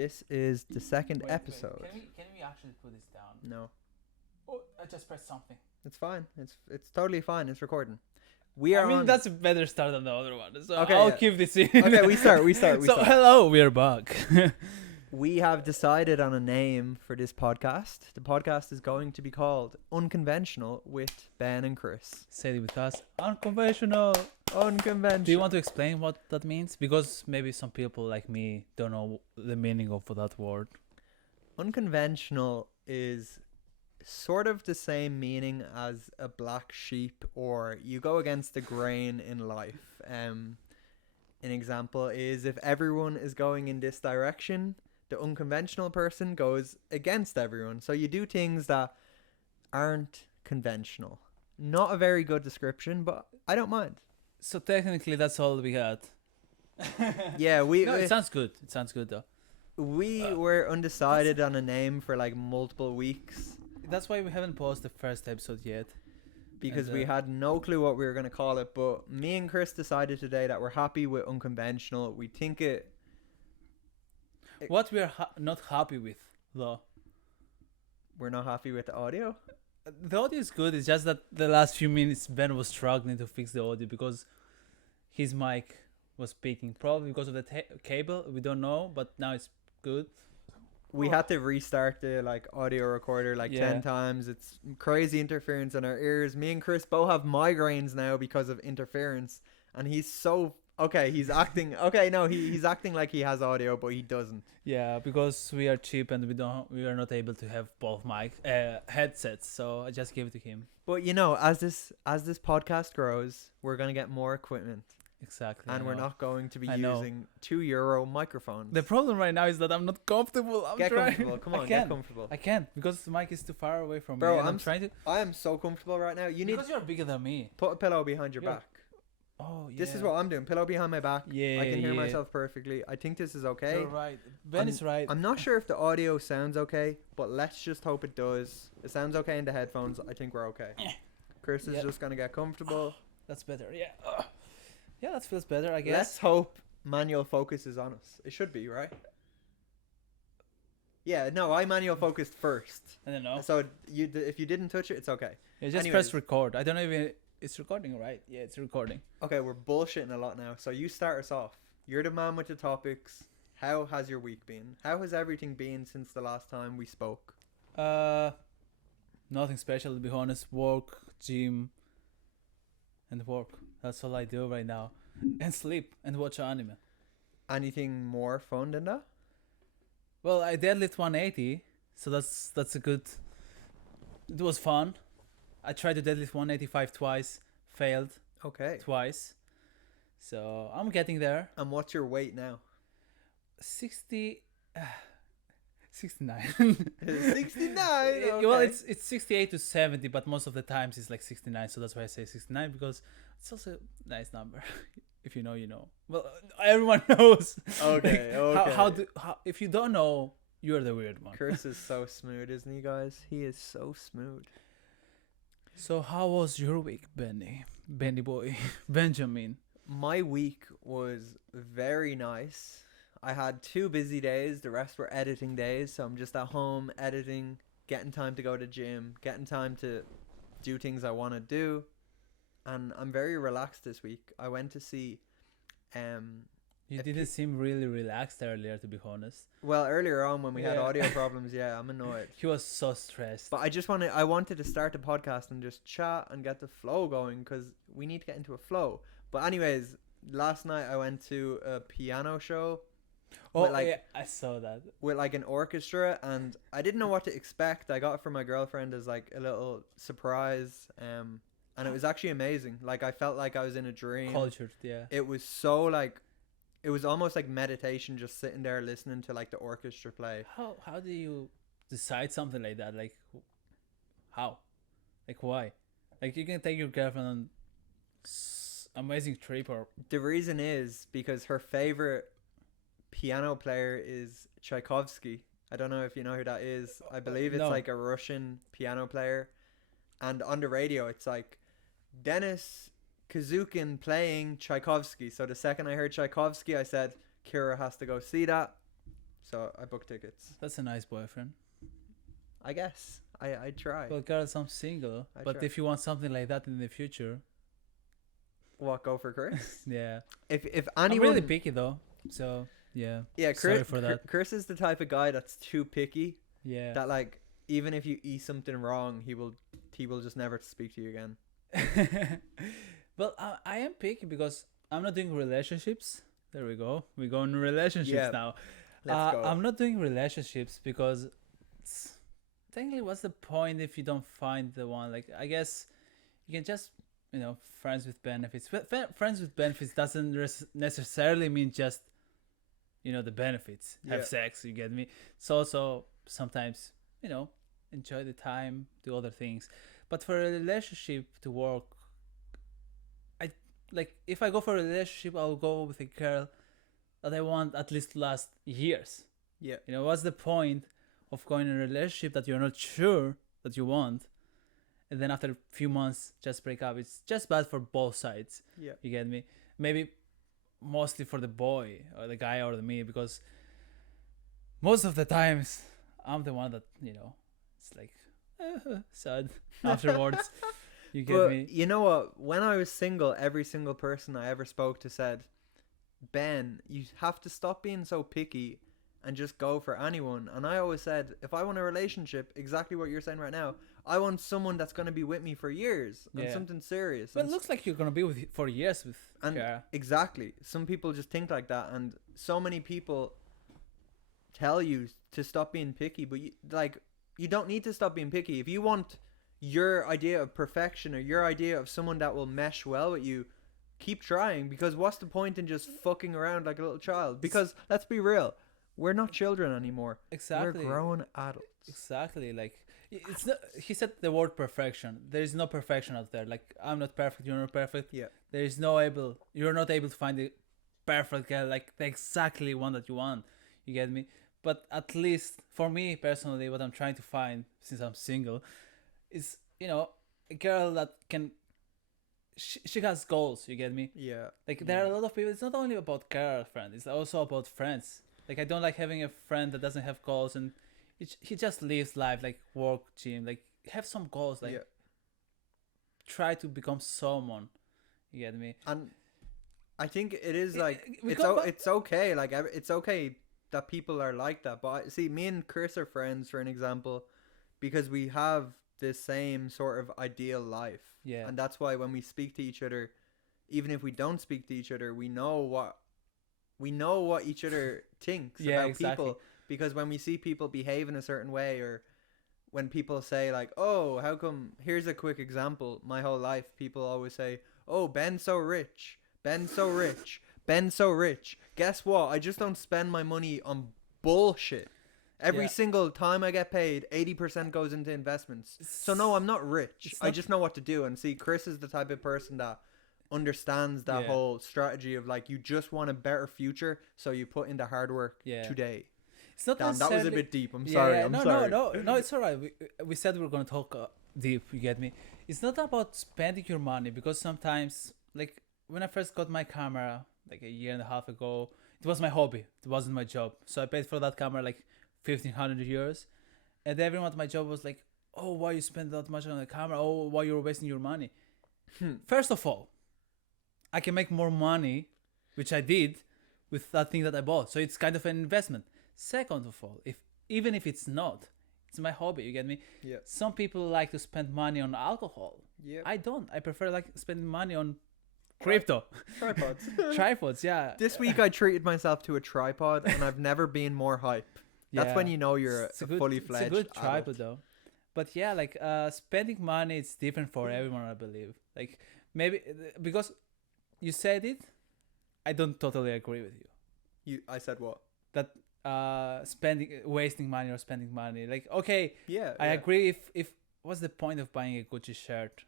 This is the second episode. Can we actually put this down? No, Oh, I just pressed something. it's fine. It's totally fine. It's recording. We are on. That's a better start than the other one. So Okay, I'll yeah. keep this in. Okay, we start. So hello, we are back. We have decided on a name for this podcast. The podcast is going to be called Unconventional with Ben and Chris. Say it with us. Unconventional. Unconventional. Do you want to explain what that means? Because maybe some people like me don't know the meaning of that word. Unconventional is sort of the same meaning as a black sheep, or you go against the grain in life. An example is if everyone is going in this direction, the unconventional person goes against everyone. So you do things that aren't conventional. Not a very good description, but I don't mind. So technically, that's all we had. Yeah, It sounds good. It sounds good though. we were undecided on a name for like multiple weeks That's why we haven't posted the first episode yet. because And, we had no clue what we were going to call it. But me and Chris decided today that we're happy with unconventional. We think What we are not happy with, though. we're not happy with the audio. The audio is good. It's just that the last few minutes Ben was struggling to fix the audio because his mic was speaking. Probably because of the cable. We don't know, but now it's good. We had to restart the like audio recorder like 10 times. It's crazy interference in our ears. Me and Chris both have migraines now because of interference. And he's so... Okay, he's acting... Okay, no, he's acting like he has audio, but he doesn't. Yeah, because we are cheap and we are not able to have both headsets. So I just gave it to him. But you know, as this podcast grows, we're going to get more equipment. Exactly. And we're not going to be I know. using €2 microphones. The problem right now is that I'm not comfortable. I'm Get trying. comfortable. Come on, I get can't. comfortable. I can't because the mic is too far away from Bro, me. And I'm I'm trying to. I am so comfortable right now. You need Because you're bigger than me. put a pillow behind your Yeah. back. Oh yeah. This is what I'm doing. Pillow behind my back. Yeah. I can hear yeah. myself perfectly. I think this is okay. You're right. Ben is right. I'm not sure if the audio sounds okay, but let's just hope it does. It sounds okay in the headphones. I think we're okay. Chris is Yep. just going to get comfortable. That's better. Yeah. Yeah, that feels better. I guess. Let's hope manual focus is on us. It should be, right? Yeah, no, I manual focused first. I don't know. So if you didn't touch it, it's okay. Yeah, just anyways. press record. I don't know if it's recording, right? Yeah, it's recording. Okay, we're bullshitting a lot now. So you start us off. You're the man with the topics. How has your week been? How has everything been since the last time we spoke? Nothing special to be honest. Work, gym, and work. That's all I do right now. And sleep and watch anime. Anything more fun than that? Well, I deadlift 180, so that's a good. It was fun. I tried to deadlift 185 twice, failed Okay. twice. So I'm getting there. And what's your weight now? 69. 69. Okay. Well, it's 68 to 70, but most of the times it's like 69. So that's why I say 69 because it's also a nice number. If you know, you know. Well, everyone knows. Okay, okay. How if you don't know, you're the weird one. Chris is so smooth, isn't he, guys? He is so smooth. So how was your week, Benny boy, Benjamin? My week was very nice. I had 2 busy days. The rest were editing days. So I'm just at home editing, getting time to go to gym, getting time to do things I want to do. And I'm very relaxed this week. I went to see... You didn't seem really relaxed earlier, to be honest. Well, earlier on when we had Yeah. audio problems, yeah, I'm annoyed. He was so stressed. But I wanted to start the podcast and just chat and get the flow going because we need to get into a flow. But anyways, last night I went to a piano show Yeah, I saw that. with like an orchestra, and I didn't know what to expect. I got it from my girlfriend as like a little surprise, and it was actually amazing. Like I felt like I was in a dream. Cultured, yeah. It was so like, it was almost like meditation, just sitting there listening to like the orchestra play. How do you decide something like that? Like, how? Like, why? Like, you can take your girlfriend on amazing trip or... The reason is because her favorite piano player is Tchaikovsky. I don't know if you know who that is. I believe it's No. like a Russian piano player. And on the radio, it's like Denis Kazukin playing Tchaikovsky. So the second I heard Tchaikovsky, I said, Kira has to go see that. So I booked tickets. That's a nice boyfriend. I guess I try. Well, girls, I'm single. I But try. if you want something like that in the future, What, go for Chris? yeah. If I'm anyone, really picky though. So yeah. yeah, Sorry for that. Chris is the type of guy that's too picky Yeah. that like even if you eat something wrong, he will just never speak to you again. Well, I am picky because I'm not doing relationships. There we go. We go in relationships Yeah, now. Let's go. I'm not doing relationships because technically, what's the point if you don't find the one? Like, I guess you can just, friends with benefits. Friends with benefits doesn't necessarily mean just, the benefits. Have Yeah. sex, you get me? It's also sometimes, enjoy the time, do other things. But for a relationship to work, if I go for a relationship, I'll go with a girl that I want at least to last years. Yeah. What's the point of going in a relationship that you're not sure that you want, and then after a few months just break up? It's just bad for both sides. Yeah. You get me? Maybe mostly for the boy or the guy or the me, because most of the times I'm the one that it's like sad afterwards. You get But me? you know what? When I was single, every single person I ever spoke to said, Ben, you have to stop being so picky and just go for anyone. And I always said, if I want a relationship, exactly what you're saying right now, I want someone that's going to be with me for years and Yeah. something serious. But And it looks like you're gonna be with for years with And Kara. exactly. Some people just think like that, and so many people tell you to stop being picky, but you don't need to stop being picky. If you want your idea of perfection or your idea of someone that will mesh well with you, keep trying, because what's the point in just fucking around like a little child? Because let's be real, we're not children anymore. Exactly. We're grown adults. Exactly. Like it's not. He said the word perfection. There is no perfection out there. Like, I'm not perfect. You're not perfect. Yeah. There is You're not able to find the perfect girl, like the exactly one that you want. You get me? But at least for me personally, what I'm trying to find, since I'm single, is a girl that can. She has goals. You get me? Yeah. Like, there are a lot of people. It's not only about girlfriend. It's also about friends. Like, I don't like having a friend that doesn't have goals and he just lives life, like work, gym. Like, have some goals. Like, Yeah. try to become someone. You get me? And I think it is like We it's got back- it's okay. Like it's okay that people are like that. But see, me and Chris are friends, for an example, because we have the same sort of ideal life. Yeah. And that's why when we speak to each other, even if we don't speak to each other, we know what each other thinks Yeah, about exactly. people. Because when we see people behave in a certain way, or when people say like, "Oh, how come?" Here's a quick example. My whole life, people always say, "Oh, Ben's so rich. Ben's so rich. Ben's so rich." Guess what? I just don't spend my money on bullshit. Every Yeah. single time I get paid, 80% goes into investments. So no, I'm not rich. It's I not- just know what to do. And see, Chris is the type of person that understands that Yeah. whole strategy of like, you just want a better future, so you put in the hard work Yeah. today. It's not Damn, that was a necessarily- bit deep. I'm Yeah, sorry. yeah. I'm No, sorry. no, it's alright. We said we were gonna talk deep. You get me? It's not about spending your money, because sometimes, like when I first got my camera, like a year and a half ago, it was my hobby. It wasn't my job. So I paid for that camera like 1,500 euros, and everyone at my job was like, "Oh, why you spend that much on a camera? Oh, why you're wasting your money?" First of all, I can make more money, which I did, with that thing that I bought. So it's kind of an investment. Second of all, even if it's not, it's my hobby. You get me? Yeah. Some people like to spend money on alcohol. Yeah. I don't. I prefer like spending money on crypto, Tripods. tripods. Yeah. This week I treated myself to a tripod, and I've never been more hype. That's Yeah. when you know you're It's a good- fully fledged It's a good adult. tripod though. But yeah, like spending money, it's different for everyone, I believe. Like, maybe because you said it, I don't totally agree with you. I said what? That wasting money or spending money. Like, okay, Yeah. I yeah. agree. If what's the point of buying a Gucci shirt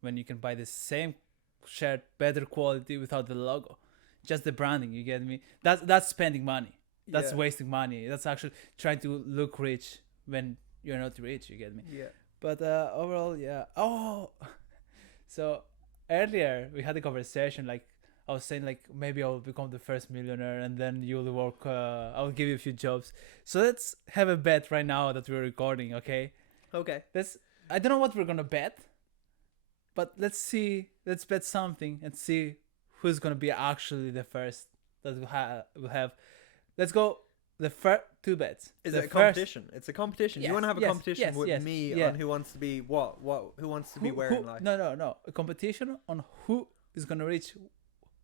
when you can buy the same shirt, better quality, without the logo, just the branding? You get me? That's spending money. That's Yeah. wasting money. That's actually trying to look rich when you're not rich. You get me? Yeah. But overall, yeah. Oh, so earlier we had a conversation. Like, I I was saying like maybe I'll become the first millionaire, and then you'll work. I'll give you a few jobs. So let's have a bet right now that we're recording. Okay. Okay. I don't know what we're gonna bet, but let's see. Let's bet something and see who's gonna be actually the first that we'll have. Let's go. The first two bets. Is The it a competition? It's a competition. Yes, You want to have a yes, competition yes, with yes, me yeah. on who wants to be what? Who wants to be wearing like? No. A competition on who is gonna reach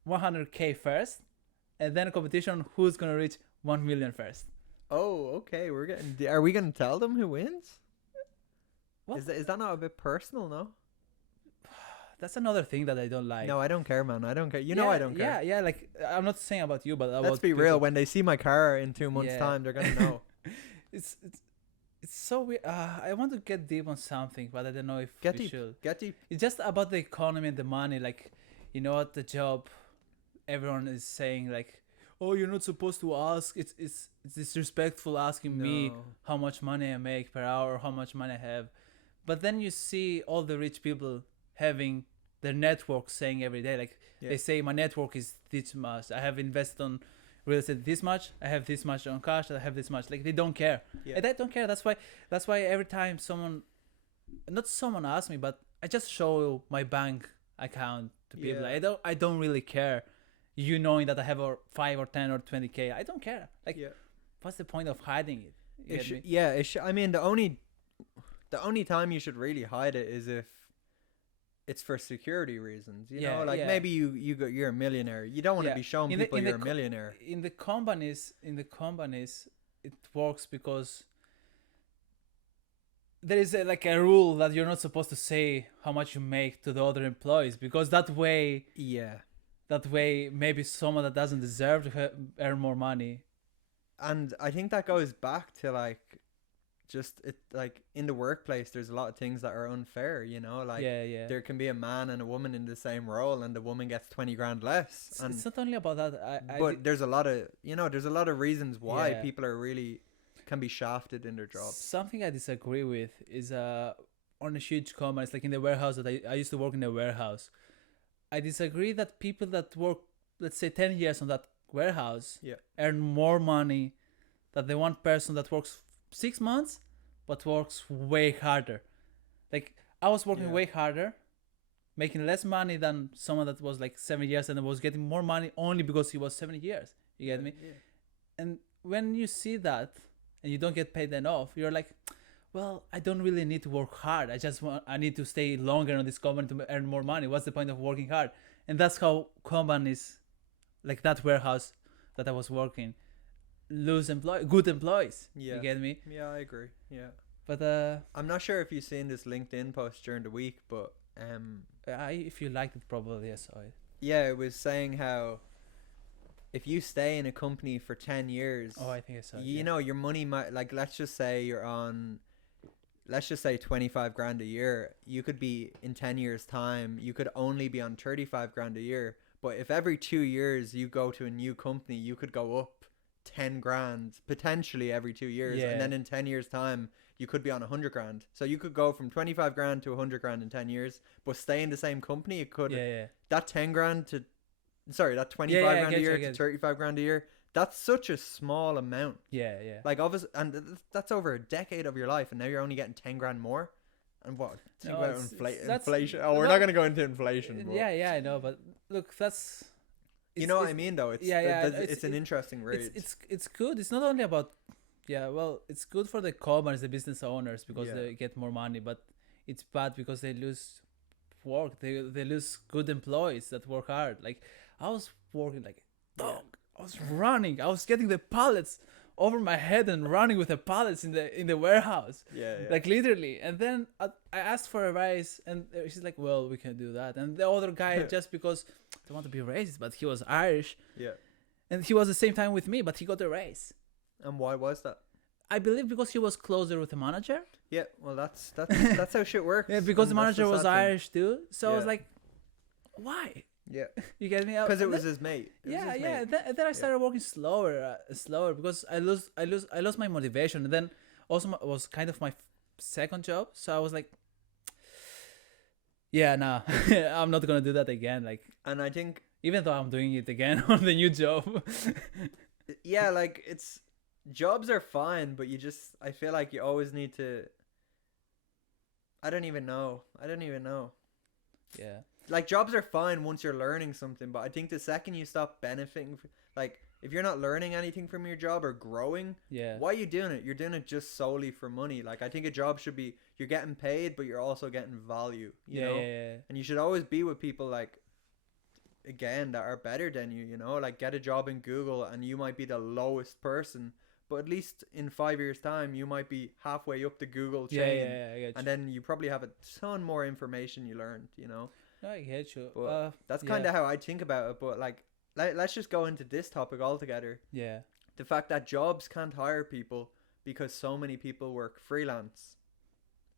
100K first, and then a competition on who's gonna reach 1 million first. Oh, okay. We're getting. Are we gonna tell them who wins? What? Is that not a bit personal? No. That's another thing that I don't like. No, I don't care, man. I don't care. You know I don't care. Yeah. Like I'm not saying about you, but about Let's be people. real. When they see my car in 2 months' Yeah. time, they're gonna know. It's so weird. I want to get deep on something, but I don't know if Get we deep. should. Get deep. It's just about the economy and the money. Like, you know what, the job, everyone is saying like, oh, you're not supposed to ask. It's disrespectful asking me No. how much money I make per hour, how much money I have. But then you see all the rich people having their network saying every day, like Yeah. they say my network is this much. I have invested on real estate this much. I have this much on cash. I have this much. Like they don't care. Yeah. And I don't care. That's why every time not someone asks me, but I just show my bank account to people. Yeah. I don't really care. You knowing that I have a 5 or 10 or 20K, I don't care. Like, Yeah. what's the point of hiding it? You get me? Yeah. I mean, the only time you should really hide it is if it's for security reasons. You know, like maybe you're a millionaire. You don't want to Yeah. be showing In the- people in the you're a co- millionaire. In the companies, it works because there is like a rule that you're not supposed to say how much you make to the other employees, because that way Yeah. maybe someone that doesn't deserve to earn more money. And I think that goes back to like just it like in the workplace there's a lot of things that are unfair, you know, like Yeah. there can be a man and a woman in the same role and the woman gets 20 grand less. It's, And it's not only about that. but there's a lot of reasons why Yeah. people are really can be shafted in their jobs. Something I disagree with is on a huge companies, like in the warehouse that I used to work in a warehouse. I disagree that people that work, let's say 10 years on that warehouse, Yeah. earn more money than the one person that works 6 months but works way harder. Like I was working Yeah. way harder, making less money than someone that was like 7 years and was getting more money only because he was 7 years. You get me? Yeah. And when you see that and you don't get paid enough, you're like, well, I don't really need to work hard. I need to stay longer on this company to earn more money. What's the point of working hard? And that's how companies like that warehouse that I was working lose good employees. Yeah. You get me? Yeah, I agree. Yeah. But I'm not sure if you've seen this LinkedIn post during the week, but if you liked it, probably I saw it. yeah, it was saying how if you stay in a company for 10 years, Oh, I think I saw it. you yeah. know, your money might, like, let's just say you're on, let's just say 25 grand a year. You could be in 10 years time, you could only be on 35 grand a year. But if every 2 years you go to a new company, you could go up 10 grand potentially every 2 years. Yeah. And then in 10 years time, you could be on 100 grand. So you could go from 25 grand to 100 grand in 10 years, but stay in the same company. It could, Yeah. that 10 grand to, sorry, that 25 I grand get a you, I year get to you. 35 grand a year, that's such a small amount. Yeah. Like, obviously, and that's over a decade of your life, and now you're only getting 10 grand more. And what? Think No, about it's- that's- inflation. Oh, we're no. not going to go into inflation. But Yeah, I know, but look, that's you know what I mean, though. It's it's an interesting read. it's good. It's not only about it's good for the companies, the business owners, because Yeah. they get more money, but it's bad because they lose work. They lose good employees that work hard. Like I was working like dog. I was running. I was getting the pallets over my head and running with the pallets in the warehouse. yeah. Like literally. And then I asked for a raise, and she's like, well, we can do that. And the other guy, just because I don't want to be racist, but he was Irish, yeah. and he was the same time with me, but he got a raise. And why was that? I believe because he was closer with the manager. Yeah, well, that's how shit works. Yeah, because the and that's manager was sad thing. Irish too. So I was Yeah. like, why? Yeah, You get me? because it And was then- his mate. It was Yeah, his yeah. mate. Then I started working slower because I lost my motivation, and then also was kind of my second job. So I was like, yeah, nah, I'm not gonna do that again. Like, And I think even though I'm doing it again on the new job. Yeah, like it's jobs are fine, but I feel like you always need to. I don't even know. Yeah, Like jobs are fine once you're learning something, but I think the second you stop benefiting, like if you're not learning anything from your job or growing, yeah, why are you doing it? You're doing it just solely for money. Like I think a job should be you're getting paid, but you're also getting value. You yeah, know, yeah, yeah. and you should always be with people like again that are better than you. You know, like get a job in Google, and you might be the lowest person, but at least in 5 years' time, you might be halfway up the Google Yeah, chain, yeah, I get and you. then you probably have a ton more information you learned. You know. No, I get you. But that's Yeah, kind of how I think about it. But like, let's just go into this topic altogether. yeah, The fact that jobs can't hire people because so many people work freelance,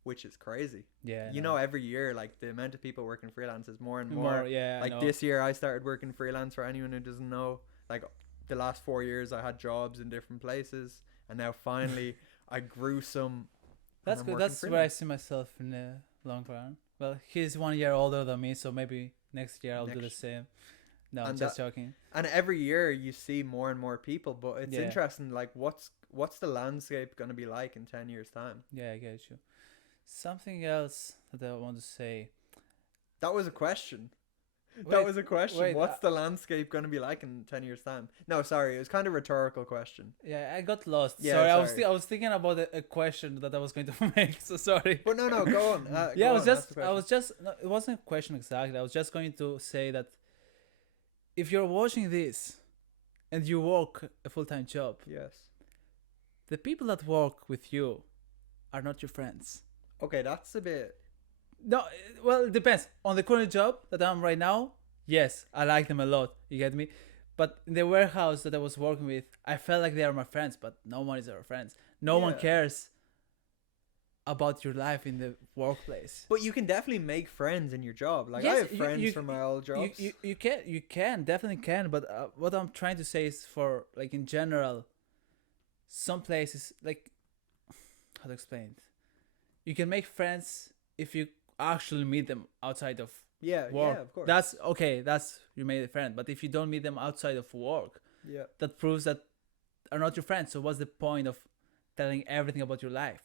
which is crazy. yeah. You know, every year, like the amount of people working freelance is more and more. more. Yeah, I Like know. this year, I started working freelance. For anyone who doesn't know, like the last 4 years, I had jobs in different places, and now finally, I grew some. That's I'm good. working That's where I freelance. see myself in the long run. Well, he's 1 year older than me, so maybe next year I'll do the Next- same. No, And just joking. And every year you see more and more people, but it's Yeah. interesting. Like, what's the landscape gonna be like in 10 years' time? Yeah, I get you. Something else that I want to say. That was a question. That Wait, was a question. wait, What's the landscape gonna be like in 10 years' time? No, sorry, it was kind of rhetorical question. Yeah, I got lost. Yeah, sorry, sorry. I was thinking about a question that I was going to make. So sorry. But no, go on. Yeah, go on, ask the question. no, it wasn't a question exactly. I was just going to say that if you're watching this and you work a full-time job, Yes. the people that work with you are not your friends. Okay, that's a bit. No, well, it depends. On the current job that I'm right now, yes, I like them a lot. You get me? But in the warehouse that I was working with, I felt like they are my friends, but no one is our friends. No one Yeah. cares about your life in the workplace. But you can definitely make friends in your job. Like Yes, I have you- friends you- from my old jobs. You can definitely can. But what I'm trying to say is for like in general, some places like how to explain it. You can make friends if you actually meet them outside of yeah, work. of course. That's okay. That's you made a friend. But if you don't meet them outside of work, yeah. that proves that are not your friends. So what's the point of telling everything about your life?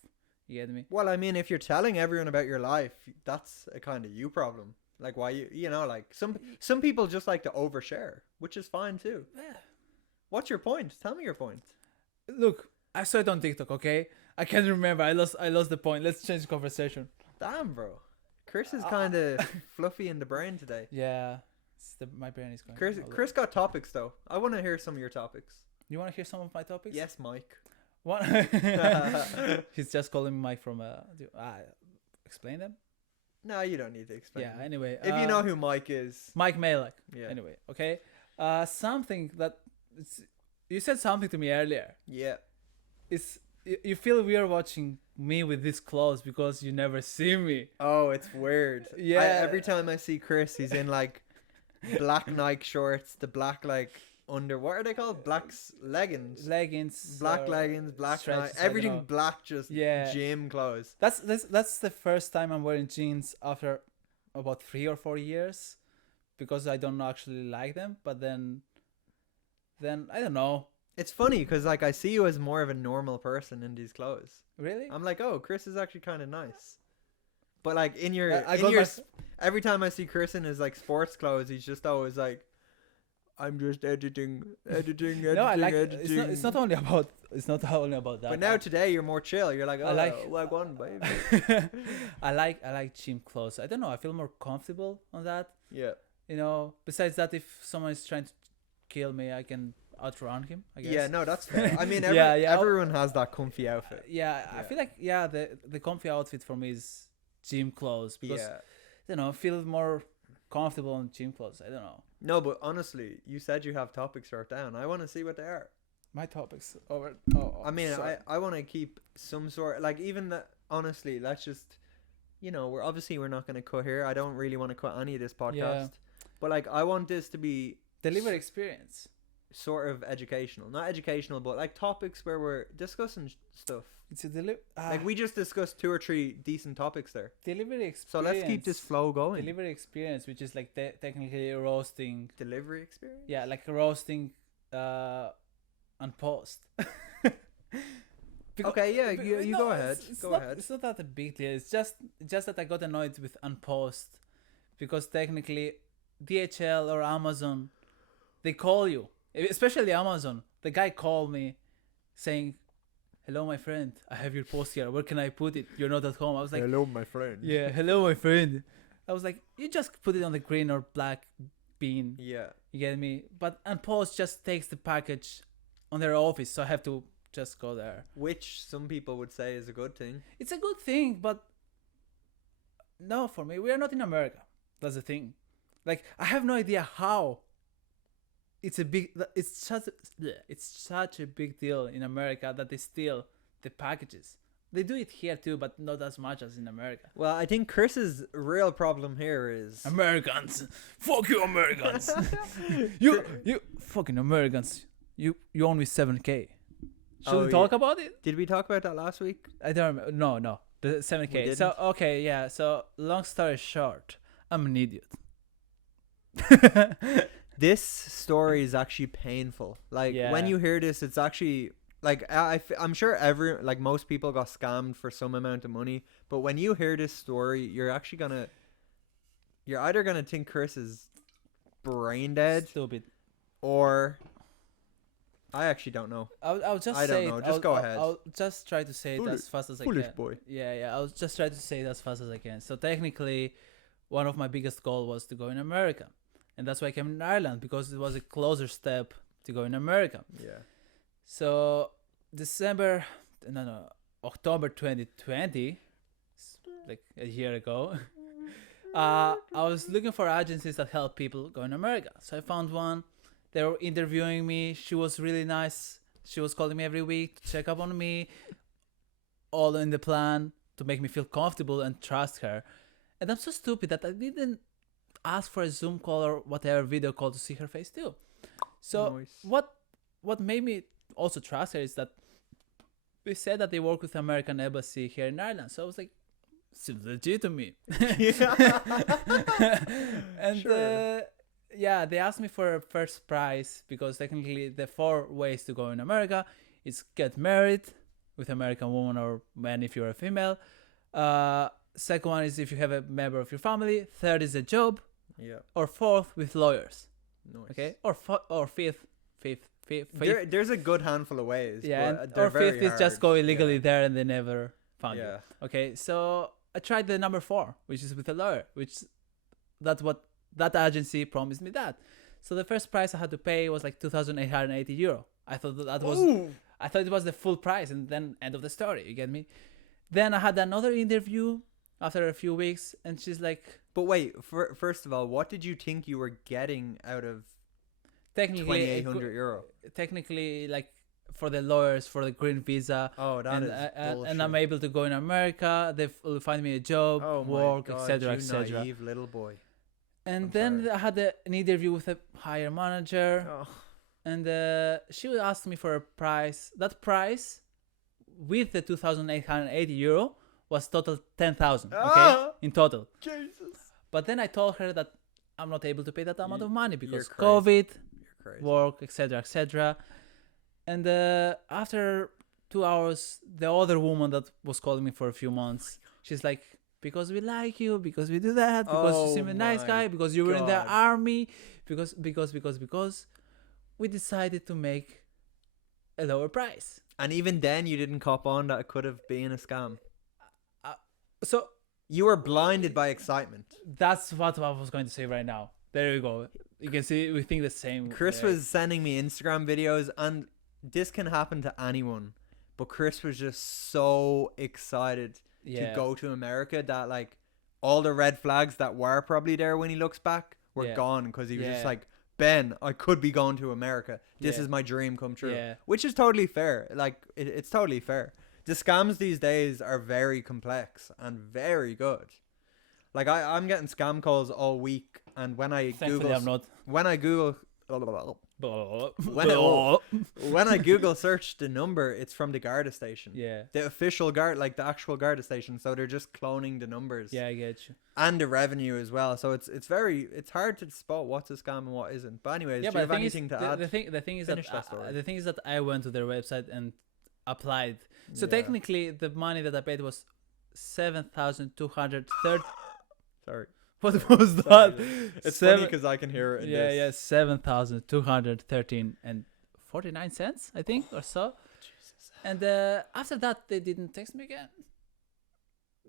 You get me? Well, I mean, if you're telling everyone about your life, that's a kind of you problem. Like why you know, like some people just like to overshare, which is fine too. Yeah. What's your point? Tell me your point. Look, I saw it on TikTok. Okay, I can't remember. I lost the point. Let's change the conversation. Damn, bro. Chris is kind of fluffy in the brain today. Yeah, my brain is going. Chris got topics though. I want to hear some of your topics. You want to hear some of my topics? Yes, Mike. What? He's just calling me Mike from explain them. No, you don't need to explain. Yeah. them. Anyway, If you know who Mike is, Mike Malek. yeah, Anyway, okay. Something that you said something to me earlier. yeah. It's you feel weird watching me with this clothes because you never see me. Oh, it's weird. Yeah. Every time I see Chris, he's in like black Nike shorts, the black like what are they called? Leggings. Leggings. Black or leggings, black stretches, Nike, I don't everything know. black, just Yeah. gym clothes. That's the first time I'm wearing jeans after about 3 or 4 years, because I don't actually like them. But then I don't know. It's funny because like I see you as more of a normal person in these clothes. Really? I'm like, oh, Chris is actually kind of nice. But like in your, I in got your my- every time I see Chris in his like sports clothes, he's just always like, I'm just editing. No, I like. editing. It's not only about. It's not only about that. But now today you're more chill. You're like, oh, I like- like one, baby. I like gym clothes. I don't know. I feel more comfortable on that. Yeah. You know. Besides that, if someone is trying to kill me, I can outrun him. I guess. Yeah, no, that's fair. I mean, Yeah, everyone has that comfy outfit. I Yeah. feel like the comfy outfit for me is gym clothes because Yeah. you know I feel more comfortable in gym clothes. I don't know. No, but honestly, you said you have topics wrote down. I want to see what they are. My topics over. Oh, I mean, sorry. I want to keep some sort, like, even that. Honestly, let's just, we're not going to cut here. I don't really want to cut any of this podcast. Yeah. But like, I want this to be deliver experience. sort of educational. Not educational, but like topics where we're discussing stuff. It's a Like we just discussed 2 or 3 decent topics there. delivery experience. So let's keep this flow going. Delivery experience, which is like technically roasting. Delivery experience? Yeah, like roasting on post. Okay, yeah, you no, go ahead. Go ahead. It's not that a big deal. It's just that I got annoyed with unpost because technically DHL or Amazon, they call you, especially Amazon. The guy called me saying, "Hello, my friend. I have your post here. Where can I put it? You're not at home." I was like, "Hello, my friend." Yeah, hello, my friend. I was like, you just put it on the green or black bin. Yeah. You get me? But unpost just takes the package on their office, so I have to just go there. Which some people would say is a good thing. It's a good thing, but no, for me, we are not in America. That's the thing. Like, I have no idea how. It's such a big deal in America that they steal the packages. They do it here too, but not as much as in America. Well, I think Chris's real problem here is Americans. Fuck you, Americans. you fucking Americans. You owe me 7K. Should we talk about it? Did we talk about that last week? I don't remember. No. The 7K. So, okay, yeah. So, long story short, I'm an idiot. This story is actually painful. Like, when you hear this, it's actually... Like, I'm sure most people got scammed for some amount of money. But when you hear this story, you're actually gonna... You're either gonna think Chris is brain dead. Stupid. Or... I actually don't know. I'll just I say don't know. Just go ahead. I'll just try to say it as fast as I can. Foolish boy. Yeah. I'll just try to say it as fast as I can. So technically, one of my biggest goals was to go in America. And that's why I came in Ireland, because it was a closer step to go in America. Yeah. So October 2020, like a year ago, I was looking for agencies that help people go in America. So I found one. They were interviewing me. She was really nice. She was calling me every week to check up on me, all in the plan to make me feel comfortable and trust her. And I'm so stupid that I didn't ask for a Zoom call or whatever video call to see her face too. So nice. What made me also trust her is that we said that they work with the American embassy here in Ireland. So I was like, seems legit to me. And sure. they asked me for a first prize, because technically the 4 ways to go in America is get married with American woman or man if you're a female. Second one is if you have a member of your family. Third is a job. Yeah. Or fourth with lawyers. Nice. Okay. Or fifth. There's a good handful of ways. Yeah. But Or very fifth is just go illegally there and they never found you. Yeah. Okay. So I tried the number 4, which is with a lawyer, that's what that agency promised me that. So the first price I had to pay was like €2,880. I thought I thought it was the full price, and then end of the story. You get me? Then I had another interview after a few weeks, and she's like, but wait, first of all, what did you think you were getting out of technically €2,800? Technically, like for the lawyers, for the green visa. Oh, that is bullshit. And I'm able to go in America. They will find me a job, work, etc., etc. Naive little boy. And then I had an interview with a higher manager, and she would ask me for a price. That price, with the €2,880, was total 10,000. Okay, in total. Jesus. But then I told her that I'm not able to pay that amount of money because You're COVID, crazy. work, etc., etc. And after 2 hours, the other woman that was calling me for a few months, she's like, because we like you, because we do that, because you seem a nice guy, because you were in the army, because we decided to make a lower price. And even then, you didn't cop on that it could have been a scam. So you were blinded by excitement. That's what I was going to say right now. There you go. You can see we think the same. Chris was sending me Instagram videos, and this can happen to anyone, but Chris was just so excited to go to America that like all the red flags that were probably there when he looks back were gone, because he was just like, Ben, I could be going to America. This is my dream come true. Which is totally fair. Like it's totally fair. The scams these days are very complex and very good. Like I'm getting scam calls all week, and when I Thankfully, I'm not. when I Google When when I Google search the number, it's from the Garda station. Yeah. The official guard, like the actual Garda station. So they're just cloning the numbers. Yeah, I get you. And the revenue as well. So it's hard to spot what's a scam and what isn't. But anyways, Yeah, do you but have anything to add? the thing is Finish that that story. the thing is that I went to their website and applied. So Yeah. technically, the money that I paid was 7,230. Sorry. What was that? Sorry. It's funny Seven- because I can hear it in Yeah, this. yeah, 7,213 and 49 cents, I think, or so. Jesus. And after that, they didn't text me again.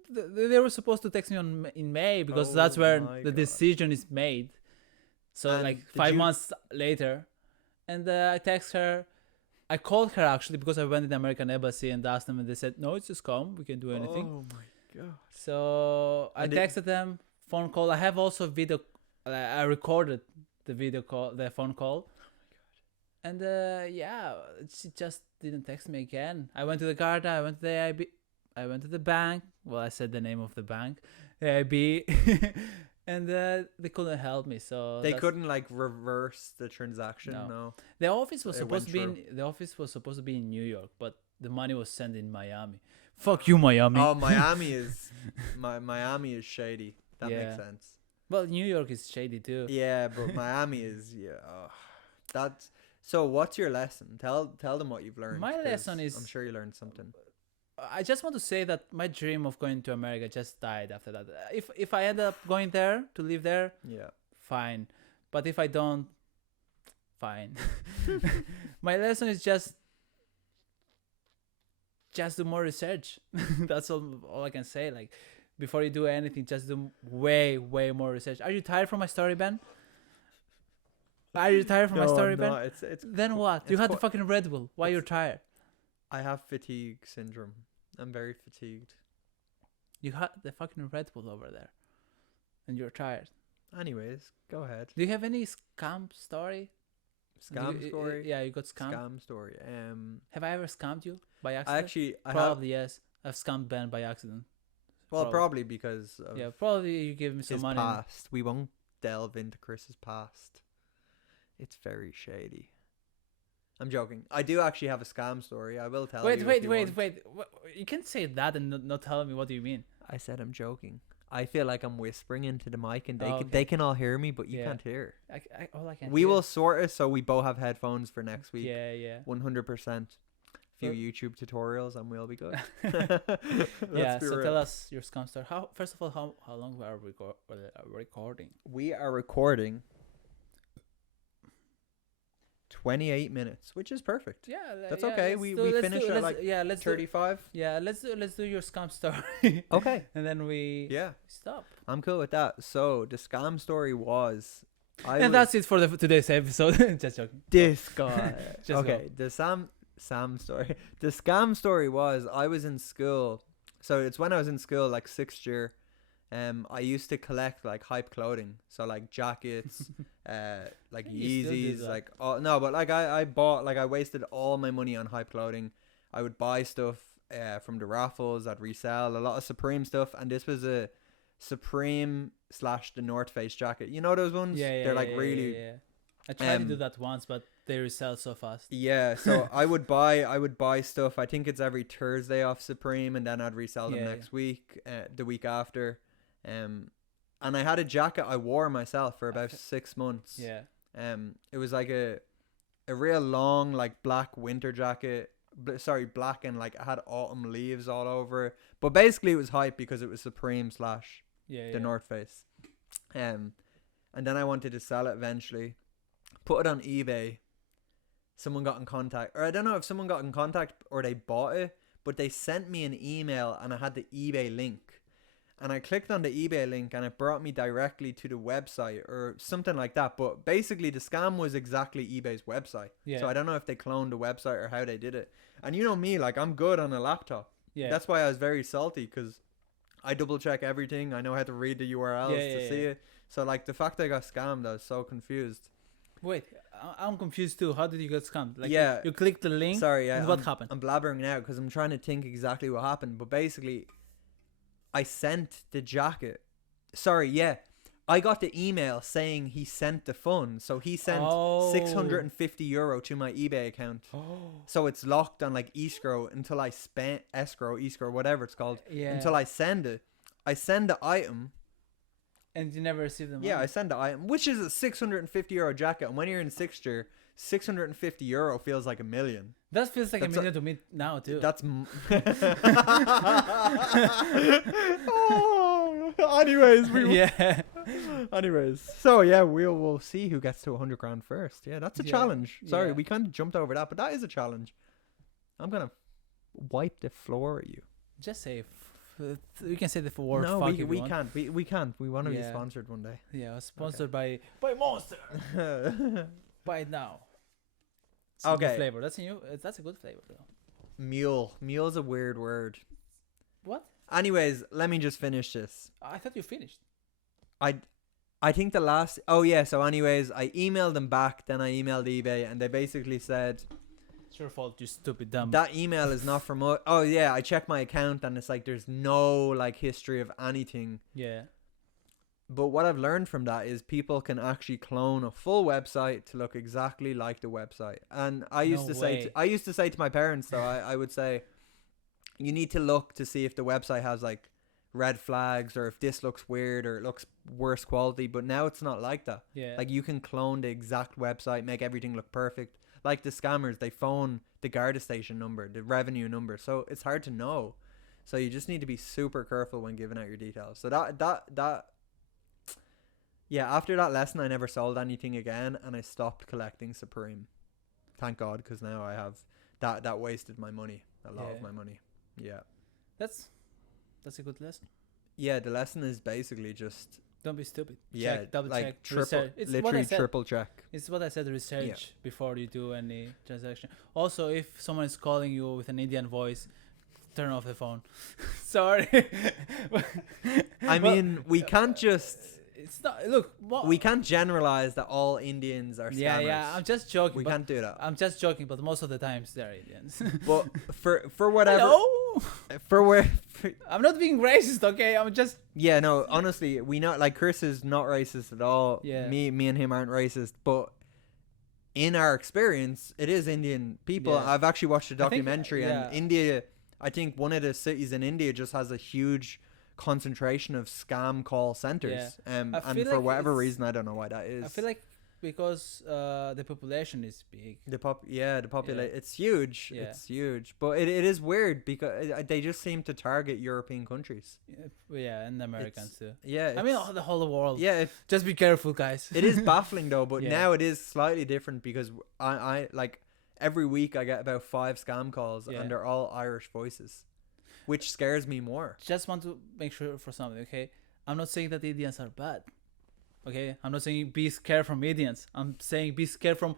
They were supposed to text me in May because that's Oh where my the God. decision is made. So And like did 5 you- months later, and I text her. I called her actually because I went to the American embassy and asked them, and they said, "No, it's just calm. We can do anything." Oh my God. So I And texted them, phone call. I have also video. I recorded the video call, the phone call. And yeah, she just didn't text me again. I went to the Garda. I went to the AIB. I went to the bank. Well, I said the name of the bank, AIB, and they couldn't help me. So They that's- couldn't like reverse the transaction. No. No. The office was It supposed to be went in the office was supposed to be in New York, but the money was sent in Miami. Fuck you, Miami. Oh, Miami is Miami is shady. That Yeah. makes sense. Well, New York is shady too. Yeah, but Miami is that's so. What's your lesson? Tell them what you've learned. My 'cause lesson is- I'm sure you learned something. I just want to say that my dream of going to America just died after that. If I end up going there to live there, Yeah. fine. But if I don't, fine. My lesson is just do more research. That's all I can say. Like before you do anything, just do way more research. Are you tired from my story, Ben? Are you tired from my story, Ben? It's. Then what? You it's had the qu- fucking Red Bull. Why you're tired? I have fatigue syndrome. I'm very fatigued. You had the fucking Red Bull over there, and you're tired. Anyways, go ahead. Do you have any scam story? Scam story. Yeah, you got scammed. Scam story. Have I ever scammed you by I accident? actually I have. Probably yes. I've scammed Ben by accident. Well, probably. probably because of Yeah, probably you gave me some his money. past. We won't delve into Chris's past. It's very shady. I'm joking. I do actually have a scam story. I will tell you. Wait. if you want. You can't say that and not tell me what do you mean. I said I'm joking. I feel like I'm whispering into the mic and Oh, they can all hear me, but you Yeah. can't hear. All I can. We hear- will sort it so we both have headphones for next week. Yeah, yeah. 100%. Few So- YouTube tutorials and we'll be good. Yeah. be So real. tell us your scam story. First of all, how long we are recording? We are recording 28 minutes, which is perfect. Yeah, That's yeah, okay. let's We let's finish at let's- like yeah, let's do, 35. yeah, let's do your scam story. Okay. And then we Yeah, stop. I'm cool with that. So the scam story was, And that's it for today's episode. Just joking. this guy. Just Okay, the Sam story. The scam story was I was in school. So it's when I was in school, like 6th year. I used to collect like hype clothing, so like jackets, like You still do Yeezys, that. like no, but like I bought, like I wasted all my money on hype clothing. I would buy stuff from the raffles. I'd resell a lot of Supreme stuff, and this was a Supreme / the North Face jacket. You know those ones? Yeah, yeah. They're like yeah, really. Yeah. I tried to do Um, that once, but they resell so fast. Yeah, so I would buy stuff. I think it's every Thursday off Supreme, and then I'd resell them Yeah, next week, the week after. And I had a jacket I wore myself for about 6 months. Yeah. It was like a real long like black winter jacket. Black, and like it had autumn leaves all over it. But basically it was hype because it was Supreme / Yeah. the North Face. And then I wanted to sell it eventually. Put it on eBay. Someone got in contact, or I don't know if someone got in contact or they bought it, but they sent me an email and I had the eBay link. And I clicked on the eBay link and it brought me directly to the website or something like that. But basically the scam was exactly eBay's website. Yeah. So I don't know if they cloned the website or how they did it. And you know me, like I'm good on a laptop. Yeah. That's why I was very salty, because I double check everything. I know how to read the URLs to see it. So like the fact I got scammed, I was so confused. Wait, I'm confused too. How did you get scammed? Like Yeah. you clicked the link. Sorry, yeah. And what happened? I'm blabbering now because I'm trying to think exactly what happened. But basically, I sent the jacket. Sorry, yeah. I got the email saying he sent the funds. So he sent Oh. €650 to my eBay account. So it's locked on like escrow until I spend escrow, whatever it's called. Yeah. Until I send it. I send the item. And you never receive the money. Yeah, I send the item, which is a €650 jacket. And when you're in sixth year, €650 feels like $1 million. That feels like That's a million to me now too. That's. Anyways, yeah. Anyways, so yeah, we'll see who gets to 100 grand first. Yeah, that's a Yeah, challenge. Sorry, yeah. we kind of jumped over that, but that is a challenge. I'm gonna wipe the floor at you. Just say we can say the word No, fuck we, if we you want. can't. We can't. We want to be Yeah. sponsored one day. Yeah, sponsored by Monster. Buy it now. It's a Okay. good flavor. That's a good flavor though. Mule. Mule's a weird word. What? Anyways, let me just finish this. I thought you finished. I think the last. Oh yeah. So anyways, I emailed them back. Then I emailed eBay, and they basically said It's your fault, you stupid dumb. that email is not from us. Oh yeah, I checked my account, and it's like there's no like history of anything. Yeah. But what I've learned from that is people can actually clone a full website to look exactly like the website. And I used No to way. say to my parents though, I would say you need to look to see if the website has like red flags or if this looks weird or it looks worse quality. But now it's not like that. Yeah. Like you can clone the exact website, make everything look perfect. Like the scammers, they phone the Garda station number, the revenue number. So it's hard to know. So you just need to be super careful when giving out your details. So that yeah, after that lesson, I never sold anything again, and I stopped collecting Supreme. Thank God, because now I have that wasted my money, a lot Yeah. of my money. Yeah, That's a good lesson. yeah. The lesson is basically just Don't be stupid. yeah, Check, double like check, triple, research. It's what I literally said. triple check. It's what I said. Research before you do any transaction. Also, if someone is calling you with an Indian voice, turn off the phone. Sorry. I mean, we can't just It's not. Look. we can't generalize that all Indians are scammers. Yeah. I'm just joking. we but can't do that. I'm just joking, but most of the times they're Indians. But for whatever, Hello. for where. I'm not being racist, okay? I'm just. Yeah, no, honestly, we know, like, Chris is not racist at all. Yeah. Me and him aren't racist, but in our experience, it is Indian people. Yeah. I've actually watched a I think, documentary, and India, I think one of the cities in India just has a huge concentration of scam call centers. I And feel for like whatever it's- reason, I don't know why that is. I feel like because the population is big. the population, it's huge. Yeah. It's huge. But it is weird because they just seem to target European countries. Yeah, and Americans too. Yeah. I mean, it's- the whole world. yeah, Just be careful, guys. it is baffling though, but Yeah. now it is slightly different because I like every week I get about 5 scam calls Yeah. and they're all Irish voices, which scares me more. Just want to make sure for something, okay? I'm not saying that Indians are bad. Okay? I'm not saying be scared from Indians. I'm saying be scared from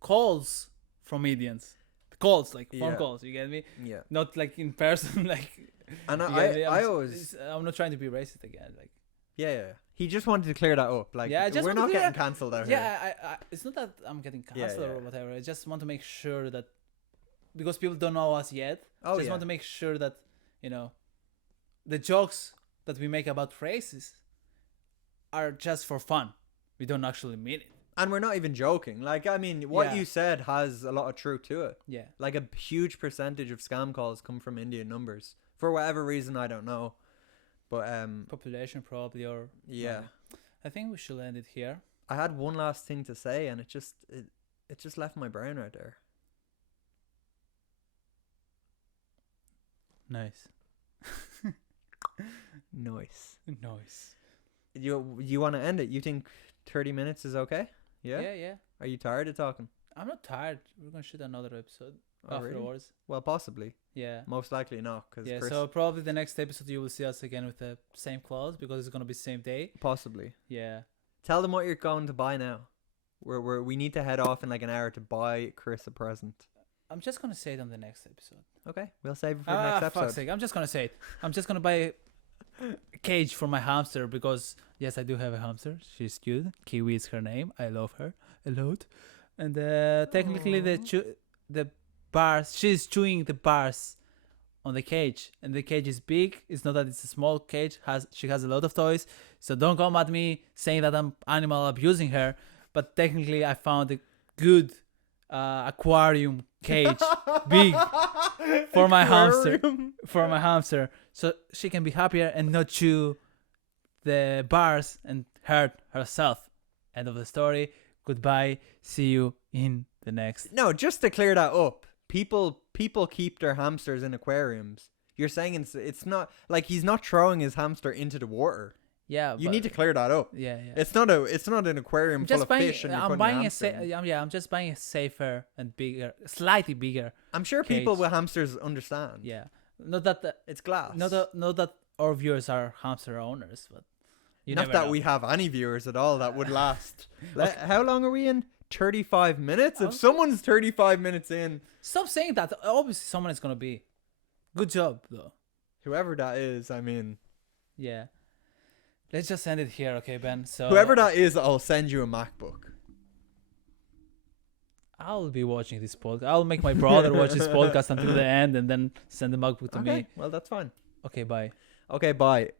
calls from Indians. Calls, like phone Yeah. calls, you get me? Yeah, Not like in person, like. and you get me? I always I'm not trying to be racist again, like. yeah. He just wanted to clear that up. Like, Yeah, I just we're want to not clear- getting cancelled out here. Yeah, I it's not that I'm getting Yeah, cancelled yeah. or whatever. I just want to make sure that because people don't know us yet. Oh Just yeah. want to make sure that the jokes that we make about races are just for fun. We don't actually mean it. And we're not even joking. Like, I mean, what Yeah. you said has a lot of truth to it. Yeah. Like, a huge percentage of scam calls come from Indian numbers for whatever reason. I don't know, but Population probably or yeah. I think we should end it here. I had one last thing to say, and it just left my brain right there. Nice. Nice. Nice. You want to end it? You think 30 minutes is okay? Yeah? Yeah. Are you tired of talking? I'm not tired. We're gonna shoot another episode Oh, really? afterwards. Well, possibly. Yeah. Most likely not, because Yeah, Chris. so probably the next episode you will see us again with the same clothes because it's gonna be same day. Possibly. Yeah. Tell them what you're going to buy now. We need to head off in like an hour to buy Chris a present. I'm just gonna say it on the next episode. Okay, we'll save it for the next Fuck's episode. sake. I'm just gonna say it. I'm just gonna buy a cage for my hamster because yes, I do have a hamster. She's cute. Kiwi is her name. I love her a lot. And technically the bars. She's chewing the bars on the cage, and the cage is big. It's not that it's a small cage. She has a lot of toys. So don't come at me saying that I'm animal abusing her. But technically, I found a good aquarium cage, big, for my hamster. Aquarium. For my hamster, so she can be happier and not chew the bars and hurt herself. End of the story. Goodbye. See you in the next. No, just to clear that up, people keep their hamsters in aquariums. You're saying it's not like he's not throwing his hamster into the water. Yeah, You need to clear that up. Yeah. It's not an aquarium I'm full just of buying. fish and you're I'm putting buying a a. hamster in. I'm just buying a safer and bigger, slightly bigger. I'm sure people cage. with hamsters understand. Yeah, not that. It's glass. Not that our viewers are hamster owners, but you Not never that know. we have any viewers at all that would last. How long are we in? 35 minutes? If someone's 35 minutes in, Stop saying that. Obviously, someone is gonna be. Good job, though. whoever that is, I mean, Yeah. Let's just end it here, okay, Ben? So whoever that is, I'll send you a MacBook. I'll be watching this podcast. I'll make my brother watch this podcast until the end, and then send the MacBook to Okay, me. well, that's fine. Okay, bye. Okay, bye.